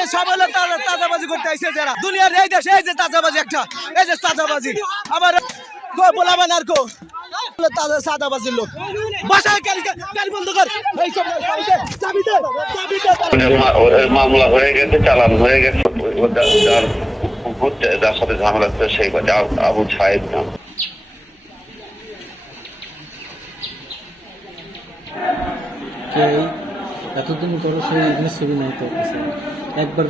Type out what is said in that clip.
যে সব হলো তাজাবাজি করতে আইছে যারা দুনিয়ার এই দেশে এই যে তাজাবাজি একটা এই যে তাজাবাজি আবার বলাবেন আর কো সাদাবাজির লোক বাসায় গাড়ি বন্ধ কর এই সব মামলা হয়ে গেছে, চালান হয়ে গেছে। যার সাথে ঝামেলা হচ্ছে সেই আবু সাহেব নাম। এতদিন করো সেই ছবি নাই তো একবার